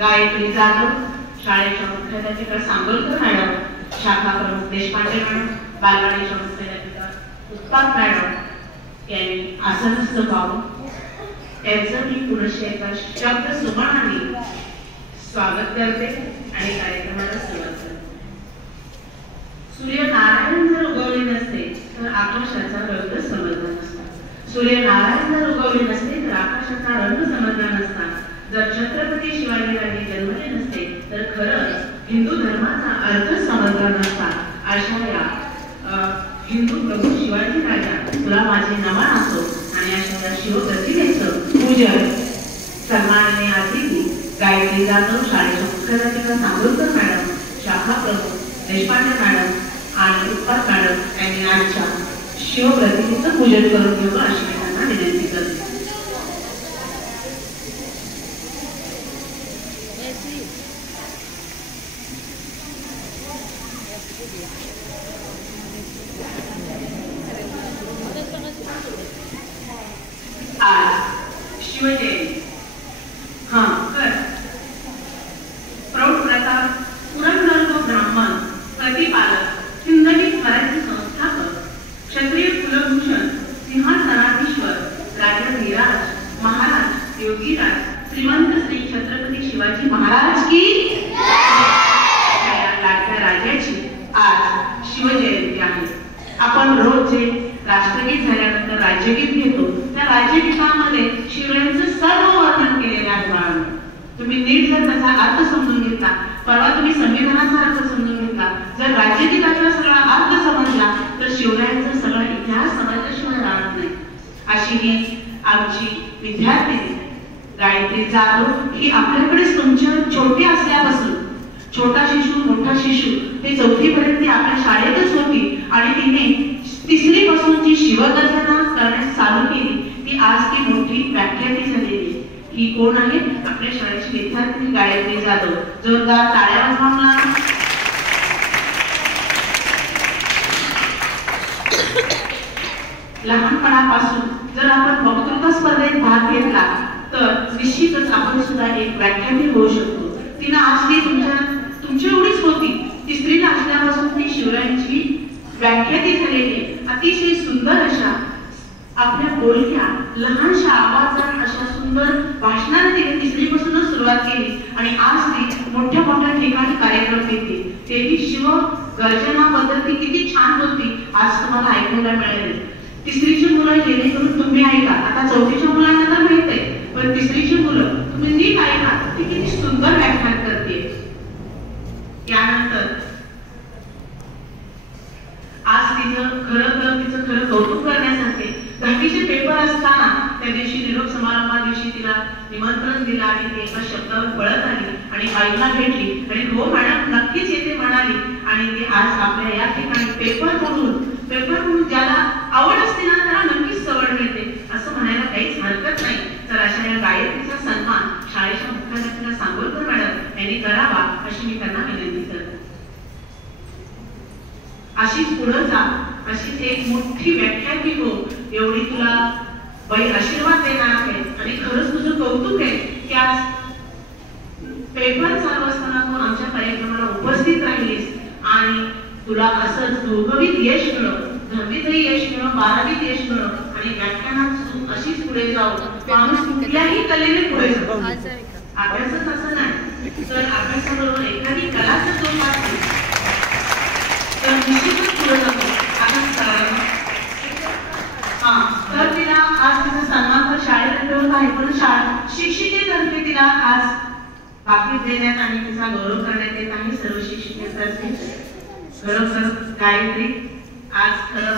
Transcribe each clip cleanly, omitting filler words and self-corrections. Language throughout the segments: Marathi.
गायत्री जाधव, शाळेच्या मुख्याध्यापिका सांगोलकर मॅडम, शाखा प्रमुख देशपांडे मॅडम, बालवाडीच्या मुख्याध्यापिका उत्पात मॅडम यांनी आसनस्थ पाहून त्यांचं मी पुनश्च एकदा शब्द सुमनाने स्वागत करते आणि कार्यक्रमाला सुरुवात करते. सूर्यनारायण जर उगवले नसते तर आकाशाचा रंग समजला नसता. सूर्यनारायण जर उगवले नसते तर आकाशाचा रंग समजला नसता. जर छत्रपती शिवाजीराजे जन्मले नसते तर खरंच हिंदू धर्माचा अर्थ समजला नसता. अशा या हिंदू प्रभू शिवाजी राजा तुला माझे नमन असो आणि अशा या शिवप्रतिमेचं पूजन सन्माननीय अतिथी गायत्री जाधव, शाळेच्या मुख्याध्यापिका सांगोलकर मॅडम, शाखा प्रमुख देशपांडे मॅडम आणि उत्पात मॅडम यांनी आजच्या शिवप्रतिमेचं पूजन करून घेऊ अशी मी त्यांना विनंती करते. आज शिवजयंती प्रौढ प्रताप पुरंदर ब्राह्मण प्रतिपालक हिंदवी स्वराज्य संस्थापक क्षत्रिय कुलभूषण सिंहासनाधीश्वर राजधीराज महाराज योगीराज श्रीमंत श्री छत्रपती शिवाजी महाराज की लाडक्या राजाची आज शिवजयंती आहे. आपण रोज जे राष्ट्रगीत झाल्यानंतर राज्यगीत घेतो त्या राज्यगीतामध्ये शिवरायांचं सर्व वर्णन केलेले आहे. बाळांनो, तुम्ही नीट जर त्याचा अर्थ समजून घेतला, परवा तुम्ही संविधानाचा अर्थ समजून घेतला, जर राज्यगीताचा सगळा अर्थ समजला तर शिवरायांचा सगळा इतिहास समजल्याशिवाय राहत नाही. अशी ही आमची विद्यार्थिनी गायत्री जाधव ही आपल्याकडे तुमच्या छोटी असल्यापासून छोटा शिशू मोठा शिशू ते 4थी पर्यंत ती आपल्या शाळेतच होती आणि तिने 3री पासून जी शिवगर्जना करण्यास चालू केली ती आज ती मोठी व्याख्याती झालेली. ही कोण आहे? आपल्या शाळेची विद्यार्थिनी गायत्री जाधव. जोरदार टाळ्या वाजवा. लहानपणापासून जर आपण वक्तृत्व स्पर्धेत भाग घेतला तर निश्चितच आपण सुद्धा एक व्याख्याती होऊ शकतो. तिने आज ती तुमच्या एवढीच होती. 3रीला असल्यापासून ती शिवरायांची व्याख्याती झालेली अतिशय सुंदर अशा आपल्या बोलक्या लहानशा आवाजात अशा सुंदर भाषणाने तिने 3री पासूनच सुरुवात केली आणि आज ती मोठ्या मोठ्या ठिकाणी कार्यक्रम घेते. तेही शिव गर्जनाबद्दल ती किती छान बोलती आज तुम्हाला ऐकायला मिळेल. 3रीची मुलं जेणेकरून तुम्ही ऐका. आता 4थीच्या मुलांना तर माहित आहे, पण 3रीची मुलं तुम्ही नीट ऐका, ती किती सुंदर व्याख्यान करते. यानंतर आज तिचं खरं कौतुक करण्यासाठी 10वीचे पेपर असताना त्या दिवशी निरोप समारंभा दिवशी तिला निमंत्रण दिलं आणि ती एका शब्दावर पळत आली आणि आईला भेटली आणि हो मॅडम नक्कीच येते म्हणाली आणि ती आज आपल्या या ठिकाणी पेपर म्हणून ज्याला आवड असते ना त्याला नक्कीच सवड मिळते असं म्हणायला काहीच हरकत नाही. तर अशा या गायत्रीचा सन्मान शाळेच्या मुख्याध्यापिका सांगोलकर मॅडम यांनी करावा अशी मी त्यांना विनंती करते. अशीच पुढे जा, अशीच एक मोठी व्याख्याती हो एवढी तुला बाई आशीर्वाद देणार आहे. आणि खरंच तुझं कौतुक आहे की आज पेपर चालू असताना तू आमच्या कार्यक्रमाला उपस्थित राहिलीस आणि तुला असंच 2वीत यश मिळो, 10वीतही यश मिळो, 12वीत यश मिळो आणि व्याख्यानात अशीच पुढे जाऊ. माणूस कुठल्याही कलेने पुढे जातो. अभ्यासच असं नाही तर अभ्यासाबरोबर एखादी कला जर जोपासली तर निश्चितच पुढे जातो. तर तिला आज तिचा सन्मान तर शाळेत ठेवत आहे, पण शिक्षिकेतर्फे तिला आज पाकिट देण्यात आणि तिचा गौरव करण्यात येत आहे. सर्व शिक्षिकेतर्फे खरोखर गायत्री आज खरं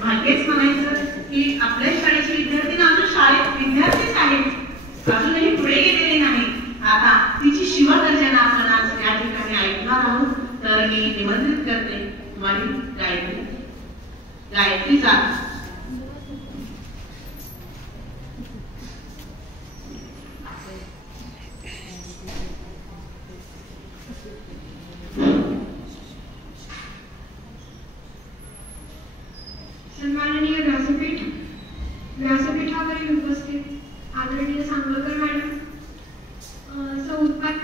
भाग्यच म्हणायचं की आपल्या शाळेची विद्यार्थी अजून शाळेत विद्यार्थीच आहेत, अजूनही पुढे गेलेले नाही. आता तिची शिवगर्जना आपण आज या ठिकाणी ऐकणार आहोत. तर मी निमंत्रित करते तुम्हाला गायत्री जाधव. सन्माननीय व्यासपीठावरील उपस्थित आदरणीय सांगोलकर मॅडम, सौ उत्पात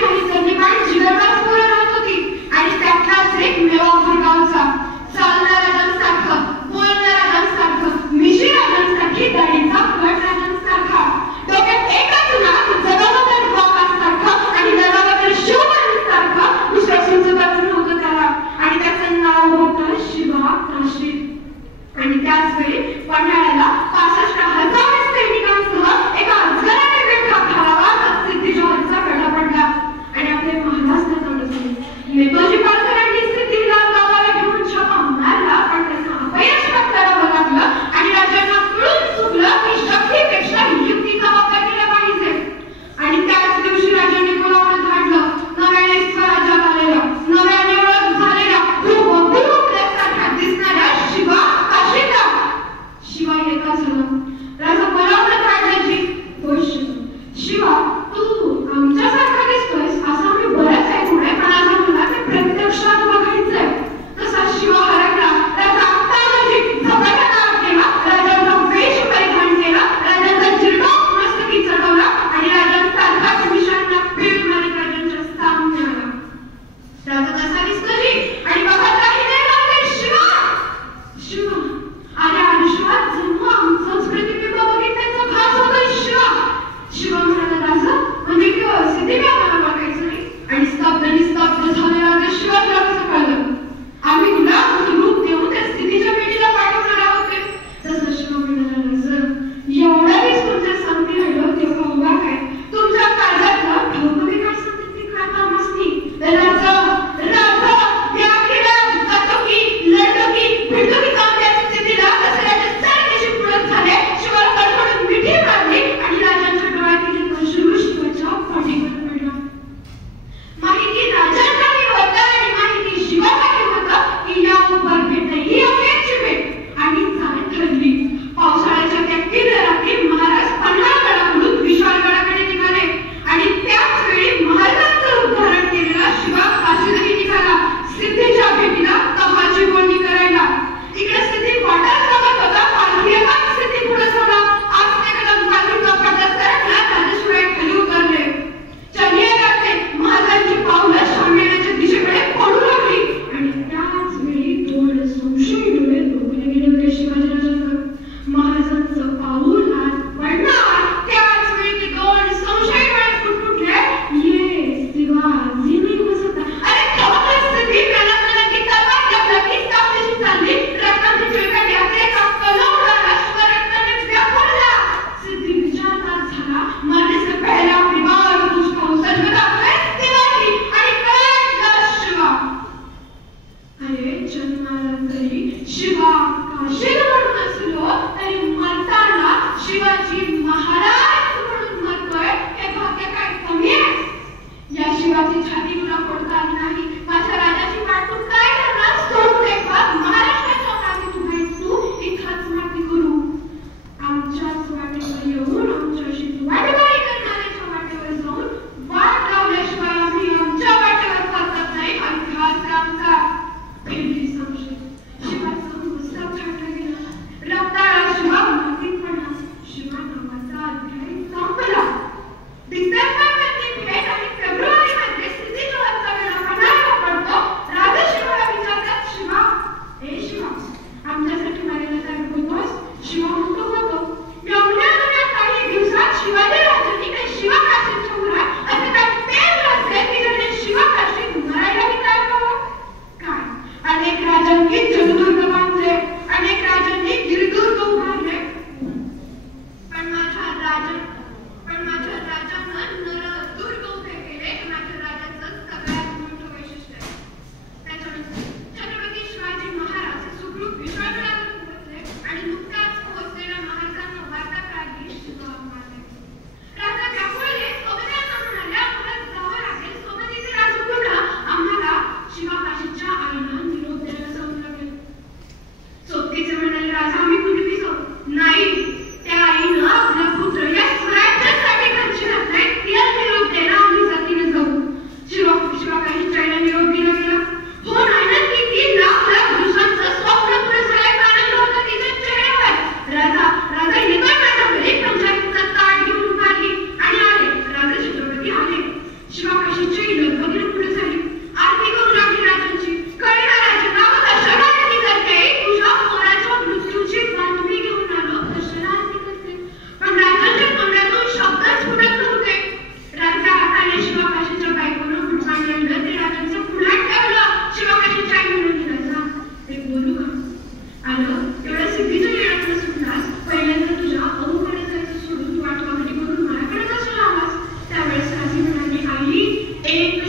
काही सैनिकांची जिगरबाज पोरं राहत होती आणि त्यातलाच एक मेवापूर गावचा चालणारा जनसारखं, बोलणारा जनसारखं, मिशिरा जनसारखी दाढीचा कट जनसारखा, डोक्यात एकच नाक, जगावं तर बाबासारखं आणि जगावं तर शिवबांसारखं दुसरं सुचतच नव्हतं त्याला. आणि त्याचं नाव होतं शिवा काशी. आणि त्याच वेळी पन्हाळ्याला 65,000 सैनिकांसह एका अजगराने वेढा घालावा सिद्धी जोहरचा वेढा पडला. आणि राजांची लगबगीनं पुढे झाली. आरती करू लागली राजांची. कळेना राजांना व दर्शन आरती करते. तुझ्या पोराच्या मृत्यूची बातमी घेऊन आलो, दर्शन आरती करते. पण राजांच्या तोंडातून शब्दच फुटत नव्हते. राजा हाताने शिवकाशीच्या बायकोनं फुटपान आणलं, ते राजांच्या पुढ्यात ठेवलं. शिवकाशीच्या आई म्हणाली, राजा ते बोलू का? आलं तेवढ्या सिद्धीच्या येण्यात सुटलास. पहिल्यांदा तुझ्या अमुकडे जायचं सोडून तू आठवडी करून माझ्याकडे कशाला आलास? त्यावेळेस राजे म्हणाले, आई एक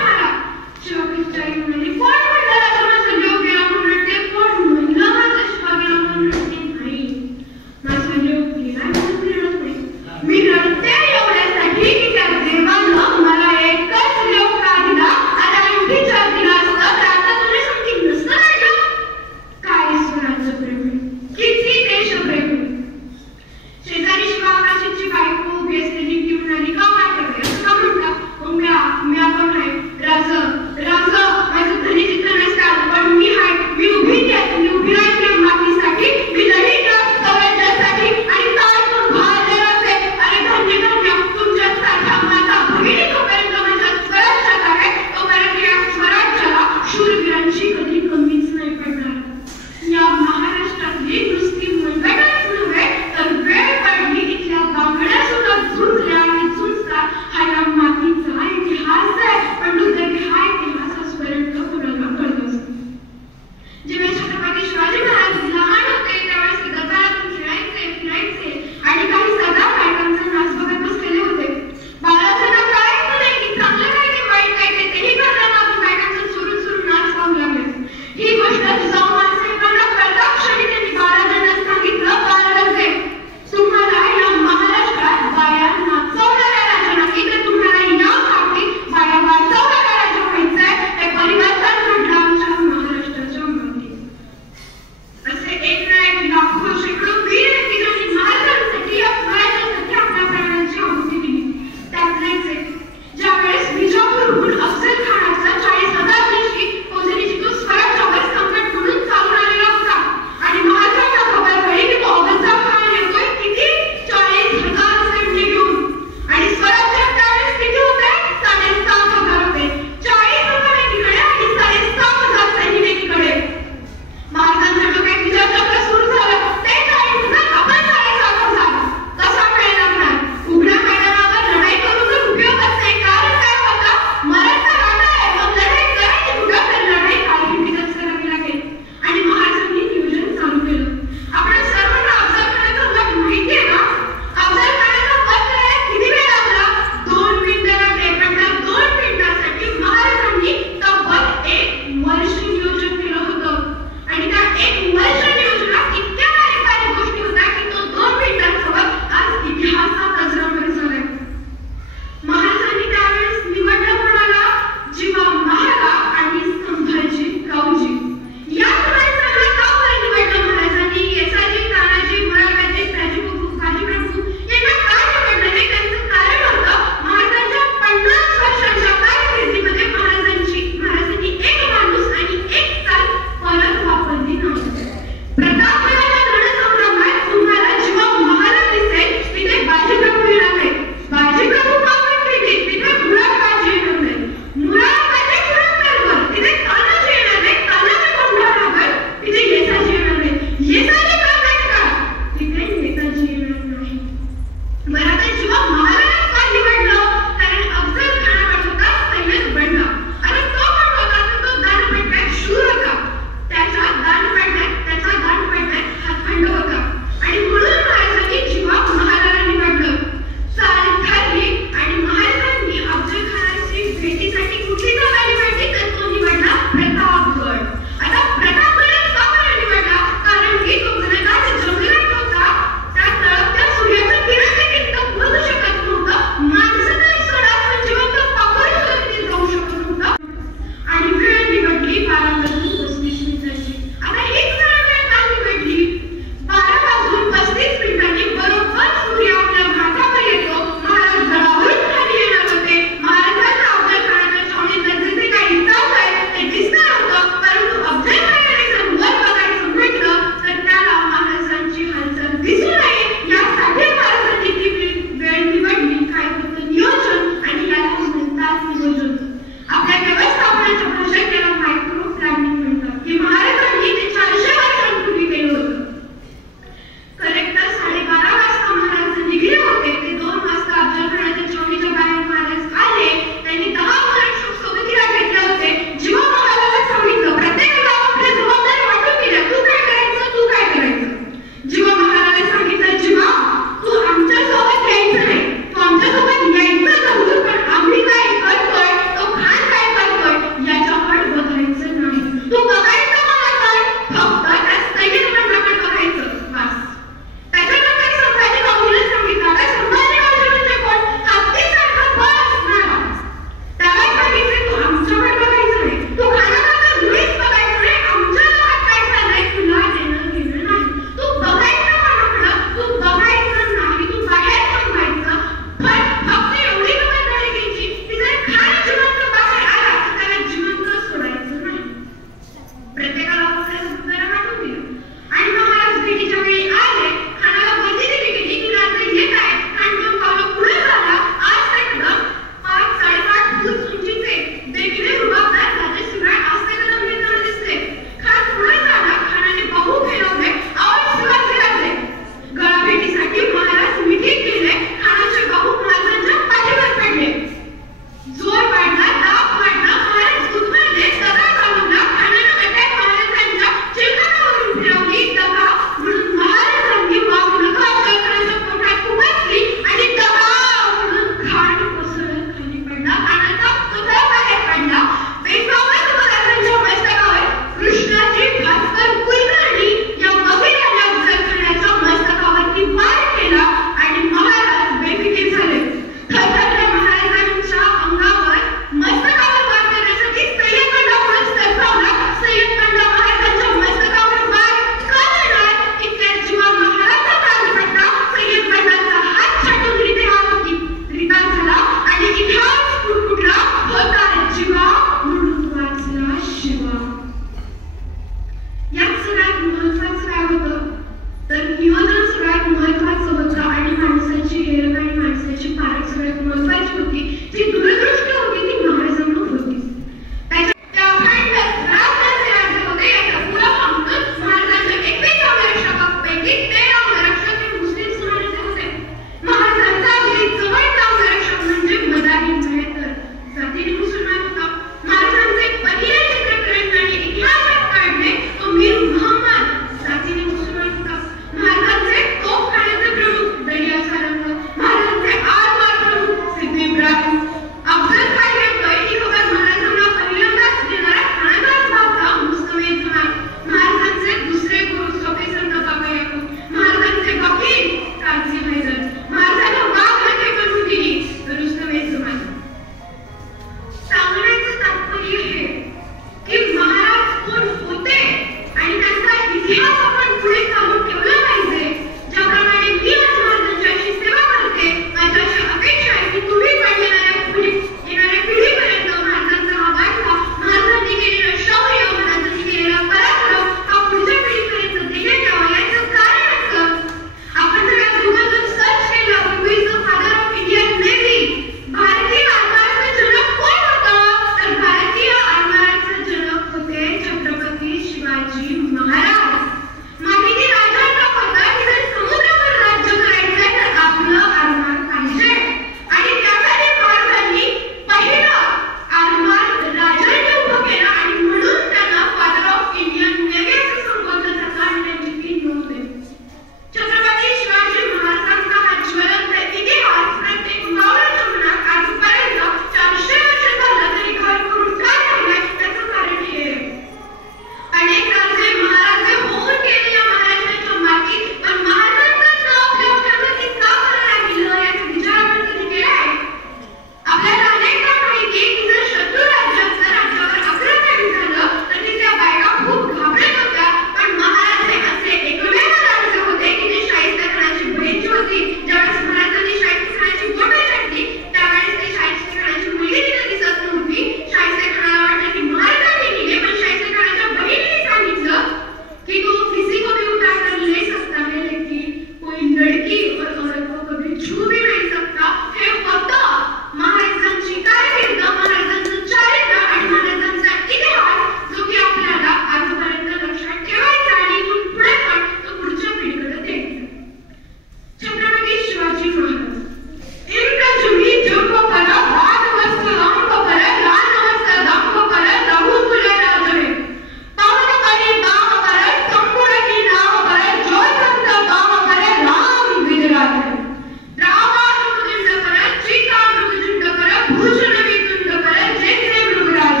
भूषण वितुंड कर जैसे मृगराज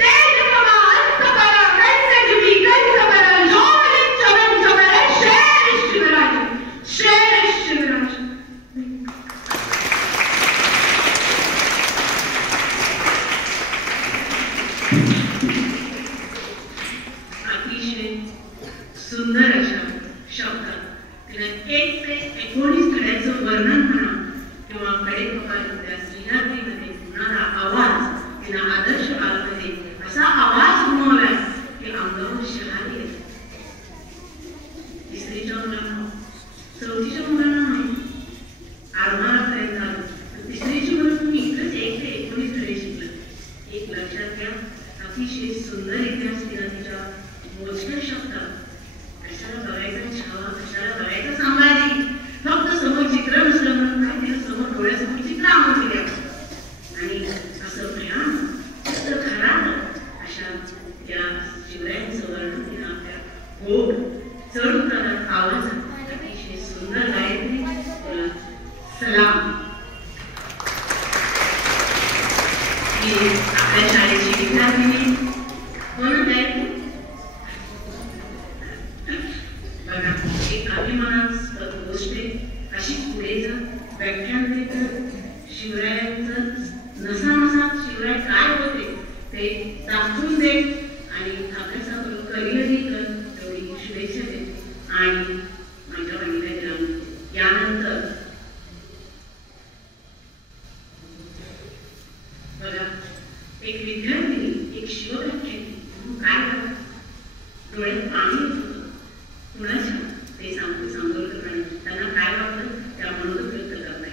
तेज कमान सबर कंस जुबी कंस बर लोलित चरण जबर शेर शिवराज शेर शिवराज. अतिशय सुंदर अशा शब्दात तिला 1 ते 19 धड्याचं वर्णन म्हणा किंवा कडे कपालीतल्या स्त्रियात्रीमध्ये होणारा आवाज तिला आदर्श काळामध्ये असा आवाज घुमवलाय की अंगावर शहारी येते. तिसरीच्या मुलांना 4थीच्या मुलांना नाही आरमारापर्यंत आलं तर तिसरीची मुलं तुम्ही इथंच 1 ते 19 धडे शिकलं. एक लक्षात घ्या, अतिशय सुंदर इतिहास तिला तिच्या मोजक्या शब्दात कशाला बघायचा छावा, कशाला बघायचा संभाजी, फक्त समोर चित्र नसलं म्हणून काय तिला समोर डोळ्यासमोर चित्र आणून दिल्या आणि असं भयान तर खराब अशा त्या शिवरायांचं वर्णन तिला आपल्या गोड चढ उतारात आवाजात अतिशय सुंदर गायत्री तुला सलाम. आपल्या शाळेची विद्यार्थिनी म्हणून गायत्री बघा, एक अभिमानास्पद गोष्ट आहे. अशीच पुढे जा, व्याख्यान देत शिवरायांचं नसा शिवराय काय होते ते दाखवून दे आणि अभ्यासाबरोबर करिअरही कर, तेवढी शुभेच्छा दे आणि माझ्या वाणीला विराम देते. यानंतर बघा, एक विद्यार्थिनी, एक शिवव्याख्यानी म्हणून काय करतात, डोळ्यात पाणी येत होतं. कुणाच्या ते सांगोल करताना त्यांना काय वाटतं त्या मनोगत व्यक्त करताय.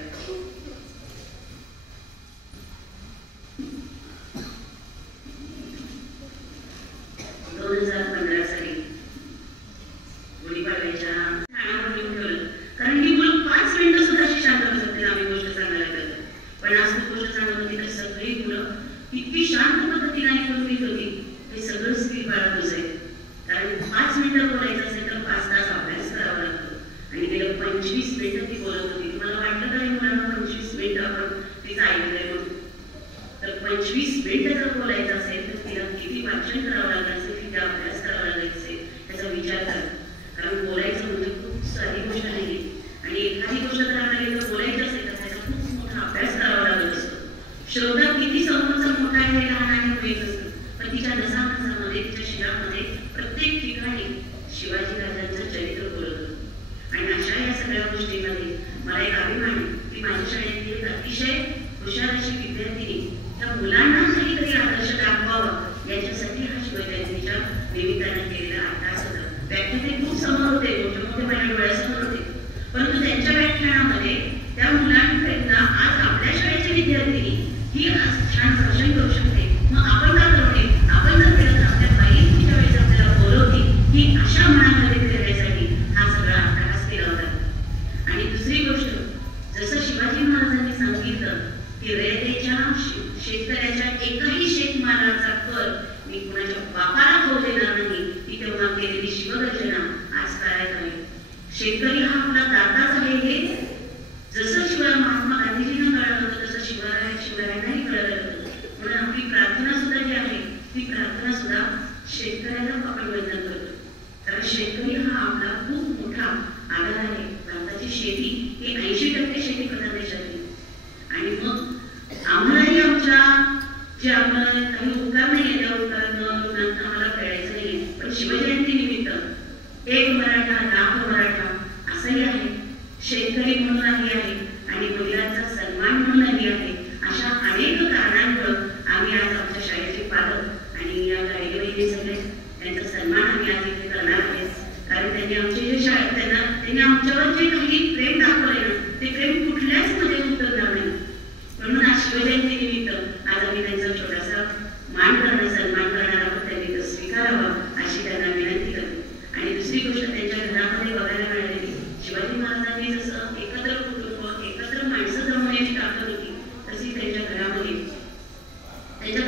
गुढीपाडव्याच्या ठाण्यावर घेऊन ठेवलं, कारण की मुलं 5 मिनिटं सुद्धा शांत बसत नाही. आम्ही गोष्ट सांगायला करतो, पण आज गोष्ट सांगत होती तर सगळी मुलं इतकी शांत पद्धतीने ऐकून घेत होती. हे सगळं स्किल बाळगून आहे, कारण 5 मिनिटं बोलायचं असेल तर 5 तास अभ्यास करावा लागतो आणि गेलं 25 मिनिटं ती बोलत होती. तुम्हाला वाटलं तर मुलांना 25 मिनिटं आपण तिचं ऐकलंय म्हणून, तर 25 मिनिटं जर बोलायचं असेल तर तिला किती वाचन करावं लागलं असेल, किती अभ्यास करावा लागला असेल त्याचा विचार करा. कारण बोलायचं म्हणजे खूप साधी गोष्ट नाही आणि एखादी गोष्ट जर आपल्याला बोलायची असेल तर त्याचा खूप मोठा अभ्यास करावा लागत असतो. श्रोता किती समोरचा मोठा आहे लहान आहे माहीत असतं, पण तिच्या नसामध्ये तिच्या शिरामध्ये प्रत्येक ठिकाणी शिवाजी राजांचं चरित्र बोलत होतं. आणि अशा या सगळ्या गोष्टींमध्ये मला एक अभिमान आहे की माझ्या शाळेतली एक अतिशय हुशार अशी विद्यार्थिनी त्या मुलांना काहीतरी आदर्श दाखवावं याच्यासाठी हा शिवजयंतीच्या निमित्ताने केलेला अभ्यास होता. व्याख्याते खूप समोर होते, मोठे मोठे माझ्या डोळ्यासमोर होते, परंतु त्यांच्या व्याख्यानामध्ये त्या मुलांकडनं आज आपल्या शाळेची विद्यार्थिनी ही आज छान भाषण करू शकते. मग आपण का करू नये? आपण जर केलं तर आपल्या बाई तिच्या वेळेस आपल्याला बोलवते ही अशा मनामध्ये फिरण्यासाठी हा सगळा अभ्यास केला होता. आणि दुसरी गोष्ट, जसं शिवाजी महाराजांनी सांगितलं की रयतेच्या शेतकऱ्याच्या एकाही शेतमालाचा कर मी कुणाच्या बापाला खाऊ देणार नाही, ती तेव्हा केलेली शिवगर्जना आज करायला हवी. शेतकरी हा आपला दाताच आहे हे जसं महात्मा गांधीजींना कळलं होतं तसं शिवरायांनाही कळलं होतं. म्हणून आपली प्रार्थना सुद्धा जी आहे ती प्रार्थना सुद्धा शेतकऱ्याला आपण वंदन करतो, कारण शेतकरी हा आपला खूप मोठा आधार आहे. भारताची शेती ही 80% शेती प्रधान देशातली. आणि मग आम्हालाही आमच्या जे आम्हाला काही उपकार नाही आहे त्या उपकारांना आम्हाला कळायचं नाहीये, पण शिवजयंती निमित्त एक मराठा लाख मराठा असंही आहे, शेतकरी म्हणूनही आहे आणि महिलांचा सन्मान म्हणूनही आहे. अशा अनेक कारणांमुळे आम्ही आज आमच्या शाळेचे पालक आणि या गाडीवरील सगळे त्यांचा सन्मान आम्ही आज इथे करणार आहे. कारण त्यांनी आमचे जे शाळेत त्यांनी आमच्यावर जे काही प्रेम दाखवले ना ते प्रेम कुठल्याच मध्ये उतरणार नाही. म्हणून आज शिवजयंती निमित्त आज आम्ही त्यांचा छोटासा मान करणं सन्मान करणार आहोत. त्यांनी तो स्वीकारावा अशी त्यांना विनंती करते. आणि दुसरी गोष्ट, त्यांच्या घरामध्ये बघायला मिळालेली शिवाजी महाराजांनी जसं एकत्र कुटुंब एकत्र माणसं जमवण्याची ताकद होती तशी त्यांच्या घरामध्ये त्यांच्या